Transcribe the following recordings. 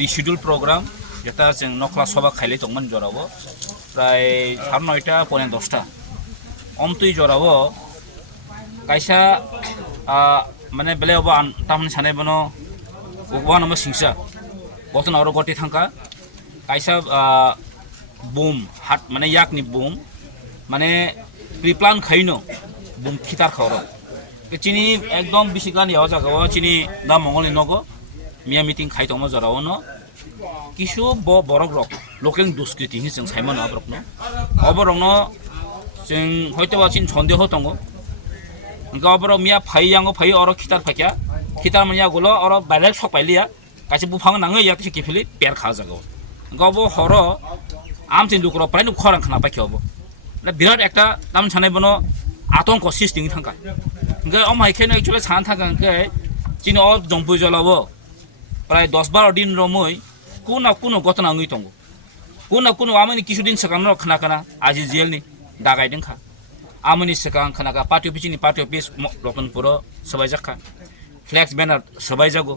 প্রিশিডিউল programme যেটা जों नखला सभा खाइले दंमोन जरावो प्राय 9:30 पौने 10टा अमतुई जरावो कायसा माने बेले अब तामनि सानाय बनो उगवा नम सिंसा बतन और गति थांका कायसा बुम हाट माने याकनि बुम माने प्रिप्लान खाइनो बुम खितार खरो चिनी एकदम बिसिगानि याव जागाव चिनी दा मंगलनि नगो मिया मिटिं खाइ दंमो जरावो न किसु बरक रक लोकेल दुष्कृति नि जों साइमन अबरकनो अबरकनो जों हयतोबा चिन सन्देह दङ गाबर मिया फाइयांगो फाइ और खितार फाक्या खितार मनिया गलो और डाइरेक्ट सपाइलिया कासे बुफां नाङै या किसे किफिलि पेर खा जागो गावबो हरो आम चिन दुकरो प्राय नु खरां खाना पाख्यावबो ना बिराट एकटा नाम सानाय बनो आतंक सिस्टिं थांका गे अमाइखेनो एक्चुअली सान थांका के चिन अ जंपु जलावो प्राय 10-12 दिन रमै कुना घटना ngै दङ कुना आमनि किसु दिन सकान खाना खाना आजि जेलनि दागायदोंखा आमनि सकां खानाका पार्टी अफिस रतनपुर सबाय जाखा फ्लेक्स बैनर सबाय जागो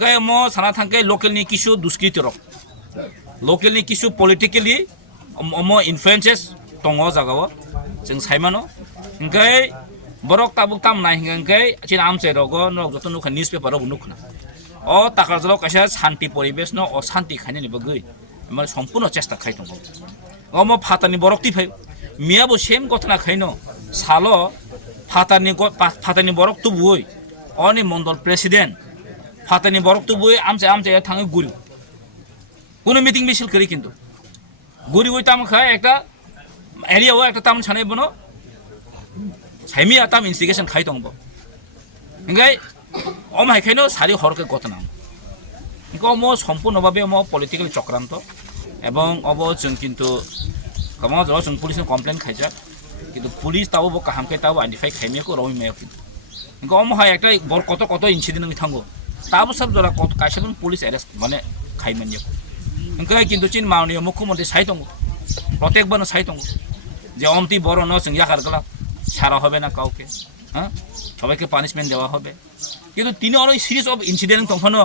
गाय म साना थांके लोकेलनि किसु दुष्कृति रक लोकेलनि किसु पलिटिकली म इनफ्लुएंसेस दङ जागाव जों साइमानो गाय बरक ताबुक ताम नाय गाय चिन आमचे रगो न जतन नुखा न्यूज पेपर रगो नुखना अ ताकाजल कायसा शान्ति परिवेश न अशान्ति खायनि बगै माने सम्पूर्ण चेष्टा खाइ दङ अ म फातानि बरकति फाय मियाबो सेम घटना खाइनो सालो फातानि बरक तुबुय अनि मण्डल प्रेसिडेन्ट फातानि बरक तुबुय आमचे थाङै गुरु कुनो मिटिं मिছিল करि किन्तु गुरु ওই ताम खाय একটা एरियाव একটা ताम ছানাই বনো साइमिया ताम इन्वेस्टिगेशन खाइ दंबो इंगाय अमाय खायनो सारि हरके घटना इंको म सम्पूर्णभावे म पलिटिकल चक्रान्त एवं अब जों किन्तु कमाव जरा जों पुलिसनो कमप्लेन खाइजा किन्तु पुलिस ताबो काहामके ताबो आइडेन्टिफाइ खाइमेको रमिमेको किन्तु इंको अमहाय एकटा बर कत इन्सिडेन्ट नङि थांगो ताबो सब जरा कत काइसेबन पुलिस अरेस्ट माने खाइमेनियाको इंको किन्तु चिन माननीय मुख्यमन्त्री साइ दंगो प्रत्येकबारनो साइ दंगो जे अमति बड़ न जों याखारगला ছাড়া হবে না কাউকে হ্যাঁ সবাইকে পানিশমেন্ট দেওয়া হবে কিন্তু তিনি আরো সিরিজ অফ ইনসিডেন্ট তখনও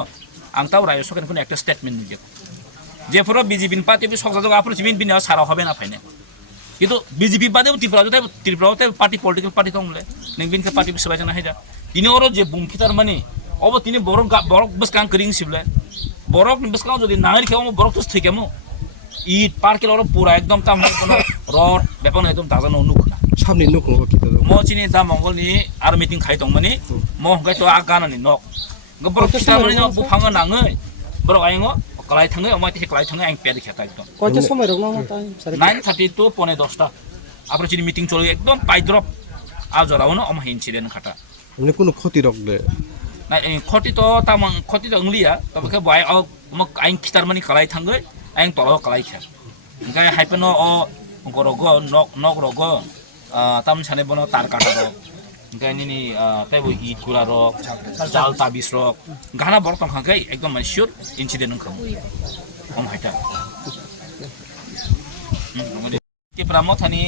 আং তাও রায় সরকার কোনো একটা স্টেটমেন্ট নিয়ে যে ফর বিজেপি পার্টি সরকার আপনি সিমেন্ট বিনা ছাড়া হবে না ফাইনে কিন্তু বিজেপি বাদেও ত্রিপুরাতে পার্টি পলিটিক্যাল পার্টি দংলে নংবিনকে পার্টি সবাই জানা হাইদা তিনি আরো যে বুমখিতার মানে অব তিনি বরক বসকাং করিং সিবলে বরক বসকাং যদি নাইর খেও বরক তো থইকেমো ইট পার্কেল আরো পুরা একদম তাম কোনো রড বেপন একদম তাজানো নুখনা सामने नुक नङा किता म चिनि दा मंगलनि आरो मिटिं खाइ दंमोनि म हगाय तो आ गानानि नक गबर खिताबनि न बुफाङो नाङै बर आइङो कलाय थाङै अमा तिसे कलाय थाङै आं पेद खेता एकदम কয়টা সময় রং না তাই 9:32 पौने 10टा आप्रो चिनि मिटिं चलि एकदम पाइद्रप आ जरावनो अमा इन्सिडेन्ट खाटा हमने कुनो खति रक दे ना खति तो तामं खति तो अंगलिया तबके बाय अ म आइं खितारमानि कलाय थाङै आइं तलाव कलाय खे गाय हाइपनो अ गरगो नक रगो ताम साने बनो तार काटा रो गायनि तैबो ईट कुरा रो जाल ताबिस रो गाना बर्तन खाकै एकदम माने स्योर इन्सिडेन्ट खम हम हाइटा के प्रामो थानी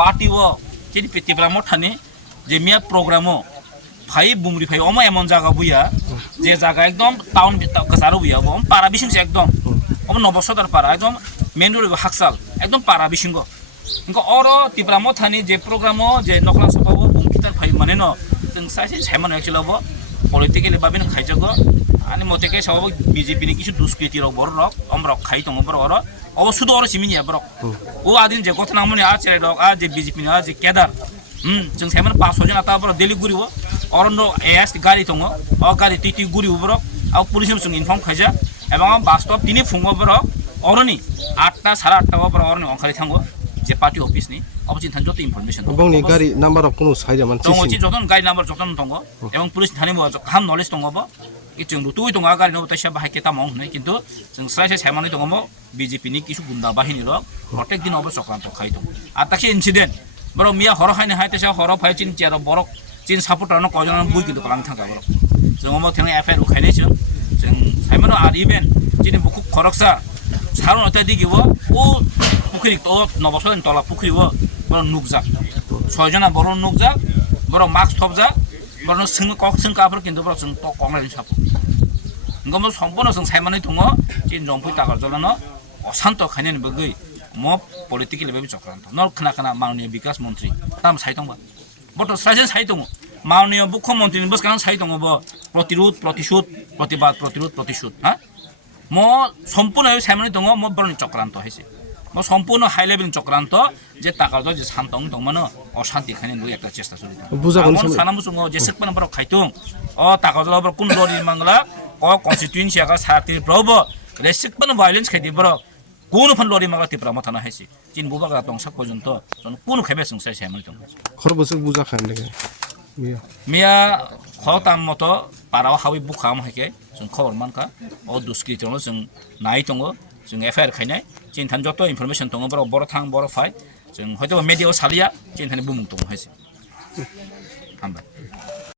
पार्टी वो जेनि पेति प्रामो थानी जे मिया प्रोग्रामो फाइ बुमरि फाइ अमा एमन जागा बुया जे जागा एकदम टाउन कसारो बुया हम पारा बिसिंसे एकदम हम नबसदर पारा एकदम मेन रोड हाकसाल एकदम पारा बिसिंगो इंको और तिब्रामो थानी जे प्रोग्रामो जे नखला सभाबो बुमखितार फाइ माने न जों सासे साइमन एक्चुअली अब पलिटिकली बाबिन खाइजगो आनि मतेके सब बीजेपी नि किछु दुष्कृति रक बर रक अमरक खाइ दङ बर और अब सुदो और सिमिनि बर ओ आदिन जे गथना मनि आ चेरे रक आ जे बीजेपी नि आ जे केदार जों साइमन 500 जन आता बर दिल्ली गुरिबो और न एस गाड़ी दङ अ गाड़ी टिटि गुरिबो बर आ पुलिसम जों इनफर्म खाइजा एबं वास्तव तिनि फुङो बर अरनि 8टा 8:30 बर अरनि अंखारि थांगो जे पार्टी ऑफिस नि अब चिन्था जतो इनफरमेशन बंगनि गाड़ी नम्बर अफ कुनो साइजा मानसि दङ छि जतन गाड़ी नम्बर जतन दङ एवं पुलिस थाने बो खाम नलेज दङबो इ जों दुतुइ दङ गाड़ी न तैसा बाहाय केता माव होनै किन्तु जों साइसे साइमानै दङमो बीजेपी नि किछु गुन्दा बाहिनी र प्रत्येक दिन अब सकान्त खाइ दङ आताखे इन्सिडेंट बर मिया हर हायने हाय तैसा हर फाय चिन चेर बरक चिन सपोर्टर न कजन बुइ किन्तु खालाम थांगा बर जों म थें एफआईआर उखाइनै जों साइमानो आर इभेन्ट चिन बुखु खरकसा सारन अता दिगिबो ओ पुखरी तो नबसन तला पुखरी वो बर नुकजा 6 जना बर नुकजा बर मास्क थपजा बर सिंग कक सिंग काफर किन्तु बर जों तो Congress सापो ngom songpono song saimani tongo chin jongpui takar jolano অশান্ত খাইনানি বগৈ ম পলিটিক্যাল বেবি চক্রান্ত নর খানা খানা মাননীয় বিকাশ মন্ত্রী তাম সাইতংবা বট সাইজেন সাইতং মাননীয় মুখ্যমন্ত্রী বসকান সাইতং ব প্রতিরোধ প্রতিশোধ প্রতিবাদ প্রতিরোধ প্রতিশোধ হ্যাঁ ম সম্পূর্ণ সাইমানি দङ ম বরনি চক্রান্ত হইছে ম সম্পূর্ণ হাই লেভেল চক্রান্ত যে টাকার যে শান্তং দংমানো অশান্তি খাইনানি বই একটা চেষ্টা চলি বুঝাগোন সানামু সঙ্গ যে সেকপান বড় খাইতং অ টাকা জল কোন লরি মাংলা অ কনস্টিটিউয়েন্সি আগা সাতি প্রব রেসিকপান ভায়োলেন্স খাইদি বড় কোন ফন লরি মাগা তিপ্রা মাথানা হাইছে চিন বুবাগা দংসাক পর্যন্ত কোন খাইবে সংসাই সাইমানি দং খরবসক বুঝা খান লাগে মিয়া মিয়া খতাম মতো পারাও হাবি বুখাম হাইকে जों खबर मानका अ दुष्कृतियावनो जों नाय दङ जों एफआईआर खायनाय चिन्थान जत इनफरमेशन दङ बर थां बर फाय जों हयतो मिडियायाव सालिया चिन्थानि बुमुं दङ हायसे हामबाय